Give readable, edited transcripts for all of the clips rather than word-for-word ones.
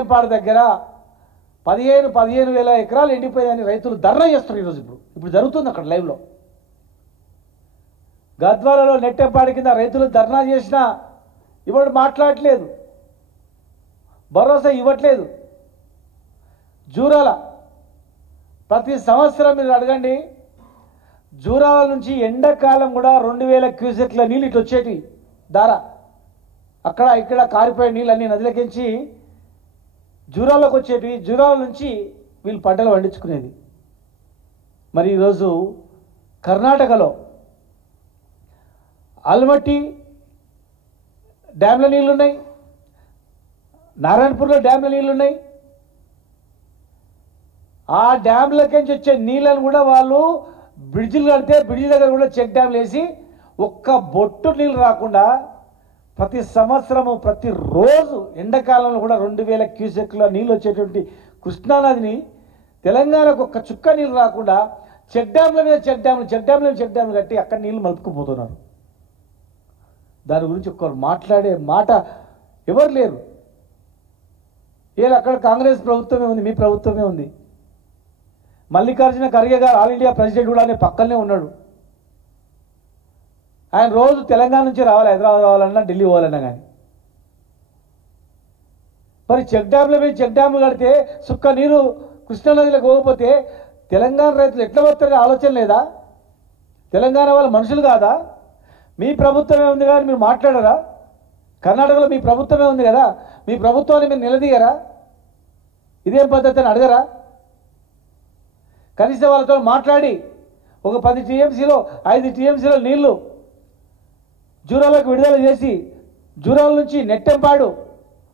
పాడు దగ్గర 15,000 ఎకరాలు ఎండిపోయాయని రైతులు ధర్నా చేస్తారు ఈరోజు. ఇప్పుడు జరుగుతుంది అక్కడ లైవ్లో. గద్వాలలో నెట్టెంపాడు కింద రైతులు ధర్నా చేసినా ఇవాడు మాట్లాడట్లేదు, భరోసా ఇవ్వట్లేదు. జూరాల ప్రతి సంవత్సరం మీరు అడగండి, జూరాల నుంచి ఎండాకాలం కూడా 2000 క్యూసెక్ల నీళ్ళు ఇటు వచ్చేటి దారా. అక్కడ ఇక్కడ కారిపోయే నీళ్ళు అన్ని నదిలకించి జూరాలకు వచ్చేటివి. జూరాల నుంచి వీళ్ళు పంటలు పండించుకునేది. మరి ఈరోజు కర్ణాటకలో ఆల్మట్టి డ్యాంల నీళ్ళున్నాయి, నారాయణపూర్లో డ్యాంల నీళ్ళున్నాయి. ఆ డ్యాంలకించి వచ్చే నీళ్ళను కూడా వాళ్ళు బ్రిడ్జిలు కడితే బ్రిడ్జి దగ్గర కూడా చెక్ డ్యామ్లు వేసి ఒక్క బొట్టు నీళ్ళు రాకుండా ప్రతి సంవత్సరము ప్రతిరోజు ఎండాకాలంలో కూడా 2000 క్యూసెక్ల నీళ్ళు వచ్చేటువంటి కృష్ణానదిని తెలంగాణకు ఒక్క చుక్క నీళ్ళు రాకుండా చెక్ డ్యామ్ల మీద చెక్ డ్యామ్లు కట్టి అక్కడ నీళ్ళు మలుపుకుపోతున్నారు. దాని గురించి ఒక్కరు మాట్లాడే మాట ఎవరు లేరు. అక్కడ కాంగ్రెస్ ప్రభుత్వమే ఉంది, మీ ప్రభుత్వమే ఉంది. మల్లికార్జున ఖర్గే గారు ఆల్ ఇండియా ప్రెసిడెంట్ కూడా అనే పక్కనే ఉన్నాడు. ఆయన రోజు తెలంగాణ నుంచి రావాలి, హైదరాబాద్ రావాలన్నా ఢిల్లీ పోవాలన్నా కానీ. మరి చెక్ డ్యామ్ల మీద చెక్ డ్యామ్లు కడితే సుక్క నీరు కృష్ణానదిలోకి పోకపోతే తెలంగాణ రైతులు ఎట్లా వస్తారనే ఆలోచన లేదా? తెలంగాణ వాళ్ళ మనుషులు కాదా? మీ ప్రభుత్వమే ఉంది కానీ మీరు మాట్లాడరా? కర్ణాటకలో మీ ప్రభుత్వమే ఉంది కదా, మీ ప్రభుత్వాన్ని మీరు నిలదీయరా? ఇదేం పద్ధతి అని అడగరా? కనీసం వాళ్ళతో మాట్లాడి ఒక 10 టీఎంసీలో 5 టీఎంసీలో నీళ్లు జూరాలకు విడుదల చేసి జూరాల నుంచి నెట్టెంపాడు,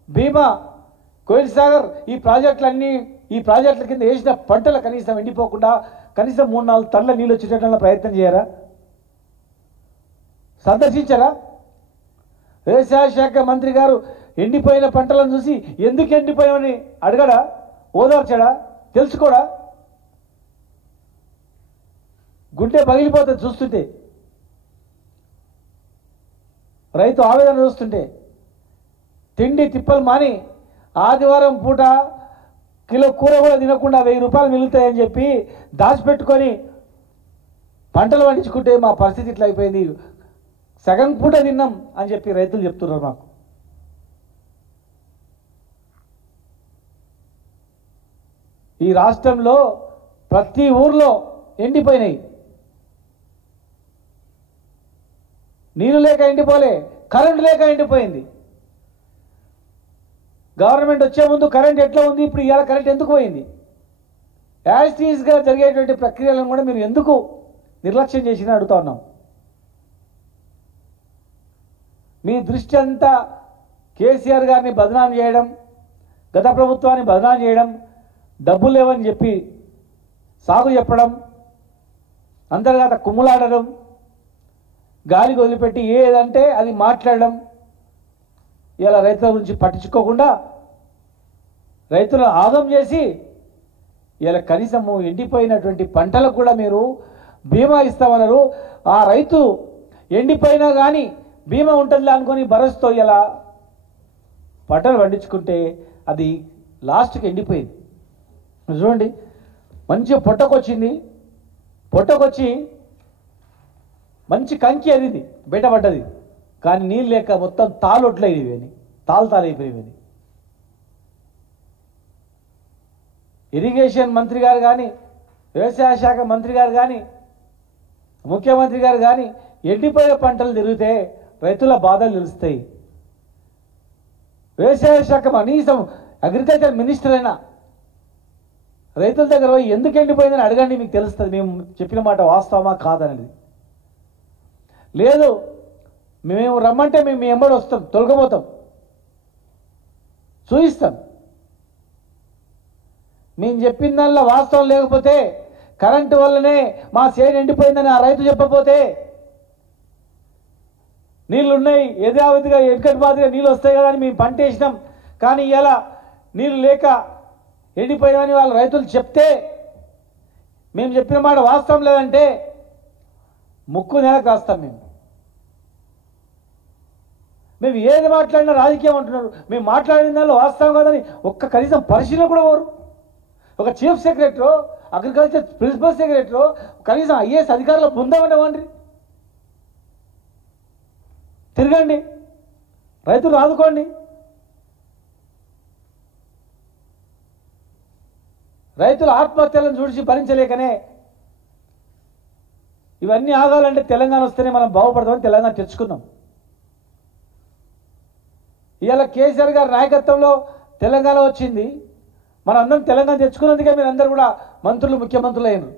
భీమా, కోయిల్ సాగర్ ఈ ప్రాజెక్టుల కింద వేసిన పంటలు కనీసం ఎండిపోకుండా కనీసం 3-4 టన్నుల నీళ్ళు వచ్చేటట్టు ప్రయత్నం చేయరా? సందర్శించరా? వ్యవసాయ శాఖ మంత్రి గారు ఎండిపోయిన పంటలను చూసి ఎందుకు ఎండిపోయామని అడగడా? ఓదార్చడా? తెలుసుకోడా? గుండె పగిలిపోతుంది చూస్తుంటే, రైతు ఆవేదన చూస్తుంటే. తిండి తిప్పలు మాని ఆదివారం పూట కిలో కూర కూడా తినకుండా 1000 రూపాయలు మిగులుతాయని చెప్పి దాచిపెట్టుకొని పంటలు పండించుకుంటే మా పరిస్థితి ఇట్లా అయిపోయింది, సగం పూట తిన్నాం అని చెప్పి రైతులు చెప్తున్నారు మాకు. ఈ రాష్ట్రంలో ప్రతి ఊర్లో ఎండిపోయినాయి. నీళ్ళు లేక ఎండిపోలే, కరెంటు లేక ఎండిపోయింది. గవర్నమెంట్ వచ్చే ముందు కరెంట్ ఎట్లా ఉంది, ఇప్పుడు ఇవాళ కరెంట్ ఎందుకు పోయింది? యాజ్ టీజ్గా జరిగేటువంటి ప్రక్రియలను కూడా మీరు ఎందుకు నిర్లక్ష్యం చేసినా అడుగుతా ఉన్నాం. మీ దృష్టి అంతా కేసీఆర్ గారిని బదనాం చేయడం, గత ప్రభుత్వాన్ని బదనాం చేయడం, డబ్బులు లేవని చెప్పి సాగు చెప్పడం, అంతర్గత కుమ్ములాడడం, గాలికి వదిలిపెట్టి ఏదంటే అది మాట్లాడడం. ఇలా రైతుల గురించి పట్టించుకోకుండా రైతులను ఆగం చేసి ఇలా కనీసము ఎండిపోయినటువంటి పంటలకు కూడా మీరు బీమా ఇస్తామన్నారు. ఆ రైతు ఎండిపోయినా కానీ బీమా ఉంటుందిలే అనుకొని భరోసాతో ఇలా పంటలు పండించుకుంటే అది లాస్ట్కి ఎండిపోయింది. చూడండి, మంచిగా పొట్టకొచ్చింది, పొట్టకొచ్చి మంచి కంకి అది బయటపడ్డది, కానీ నీళ్ళు లేక మొత్తం తాళొట్లయిపోయి తాళైపోయిపోయింది. ఇరిగేషన్ మంత్రి గారు కానీ, వ్యవసాయ శాఖ మంత్రి గారు కానీ, ముఖ్యమంత్రి గారు కానీ ఎండిపోయే పంటలు తిరిగితే రైతుల బాధలు తెలుస్తాయి. వ్యవసాయ శాఖ కనీసం అగ్రికల్చర్ మినిస్టర్ అయినా రైతుల దగ్గర పోయి ఎందుకు ఎండిపోయిందని అడగండి, మీకు తెలుస్తుంది మేము చెప్పిన మాట వాస్తవమా కాదనేది. లేదు, మేము రమ్మంటే మేము మీ ఎంబడి వస్తాం, తొలగబోతాం, చూపిస్తాం. మేము చెప్పిన దానిలో వాస్తవం లేకపోతే, కరెంటు వల్లనే మా చేను ఎండిపోయిందని ఆ రైతు చెప్పకపోతే, నీళ్ళు ఉన్నాయి యథావిధిగా ఎక్కడి మాదిరిగా నీళ్ళు వస్తాయి కదా అని మేము పంట వేసినాం, కానీ ఇలా నీళ్ళు లేక ఎండిపోయామని వాళ్ళ రైతులు చెప్తే, మేము చెప్పిన మాట వాస్తవం లేదంటే ముక్కు నెలకు రాస్తాం మేము. మేము ఏది మాట్లాడినా రాజకీయం అంటున్నారు. మేము మాట్లాడిన దానిలో వాస్తవం కాదని ఒక్క కనీసం పరిశీలన కూడా పోరు. ఒక chief secretary, agriculture principal secretary, కనీసం ఐఏఎస్ అధికారుల బృందం ఉండవండి. తిరగండి, రైతులు ఆదుకోండి. రైతుల ఆత్మహత్యలను చూసి భరించలేకనే ఇవన్నీ ఆగాలంటే తెలంగాణ వస్తేనే మనం బాగుపడతామని తెలంగాణ తెచ్చుకున్నాం. ఇవాళ కేసీఆర్ గారి నాయకత్వంలో తెలంగాణ వచ్చింది. మనం అందరం తెలంగాణ తెచ్చుకున్నందుకే మీరు అందరూ కూడా మంత్రులు, ముఖ్యమంత్రులు అయినారు.